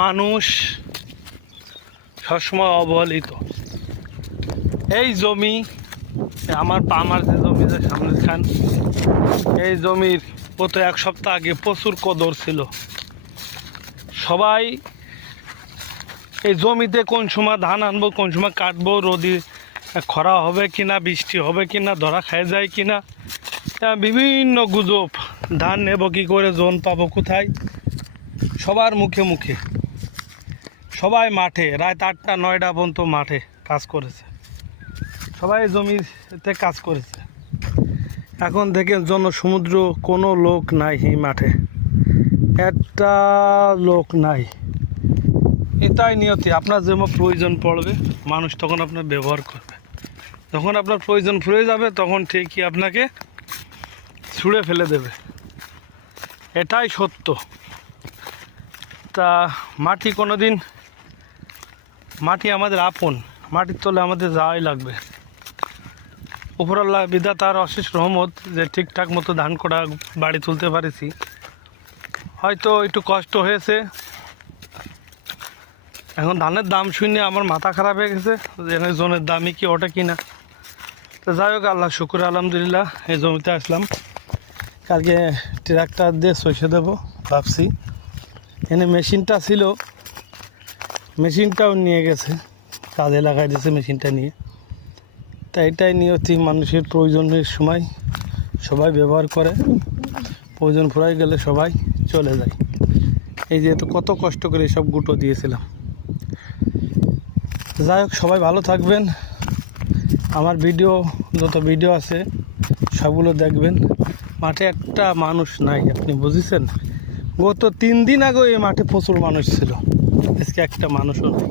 মানুষ সবসময় অবহেলিত। এই জমি আমার যে জমি যে সামনের খান, এই জমির গত এক সপ্তাহ আগে প্রচুর কদর ছিল। সবাই এই জমিতে কোন সময় ধান আনবো, কোন সময় কাটবো, রোদি খরা হবে কিনা, বৃষ্টি হবে কিনা, ধরা খায় যায় কিনা, বিভিন্ন গুজব, ধান নেব কী করে, জোন পাবো কোথায়, সবার মুখে মুখে। সবাই মাঠে রাত 8টা 9টা পর্যন্ত মাঠে কাজ করেছে, সবাই জমিতে কাজ করেছে। এখন দেখেন জনসমুদ্র, কোনো লোক নাই এই মাঠে, একটা লোক নাই। এটাই নিয়তি। আপনার যেমন প্রয়োজন পড়বে মানুষ তখন আপনার ব্যবহার করবে, যখন আপনার প্রয়োজন ফুরিয়ে যাবে তখন ঠিকই আপনাকে ছুঁড়ে ফেলে দেবে। এটাই সত্য। তা মাটি কোনোদিন, মাটি আমাদের আপন, মাটির তলে আমাদের যাওয়াই লাগবে। উপরাল্লাহ বিধাতার অশেষ রহমত যে ঠিকঠাক মতো ধান করা বাড়ি তুলতে পারেছি। হয়তো একটু কষ্ট হয়েছে। এখন ধানের দাম শুনে আমার মাথা খারাপ হয়ে গেছে যে জনের দামই কি ওটা কিনা। তো যাই হোক, আল্লাহ শুকুর, আলহামদুলিল্লাহ এই জমিতে আসলাম। কালকে ট্রাক্টর দিয়ে সইষে দেবো ভাবছি। এখানে মেশিনটা ছিল, মেশিনটাও নিয়ে গেছে, কাজে লাগাই দিয়েছে মেশিনটা নিয়ে। তাই এটাই নিয়তি, মানুষের প্রয়োজনের সময় সবাই ব্যবহার করে, প্রয়োজন ফুরাই গেলে সবাই চলে যায়। এই যে তো কত কষ্ট করে সব গুঁটো দিয়েছিলাম। যাই হোক, সবাই ভালো থাকবেন। আমার যত ভিডিও আছে সবগুলো দেখবেন। মাঠে একটা মানুষ নাই, আপনি বুঝেছেন? গত 3 দিন আগে এই মাঠে প্রচুর মানুষ ছিল, আজকে একটা মানুষও নেই।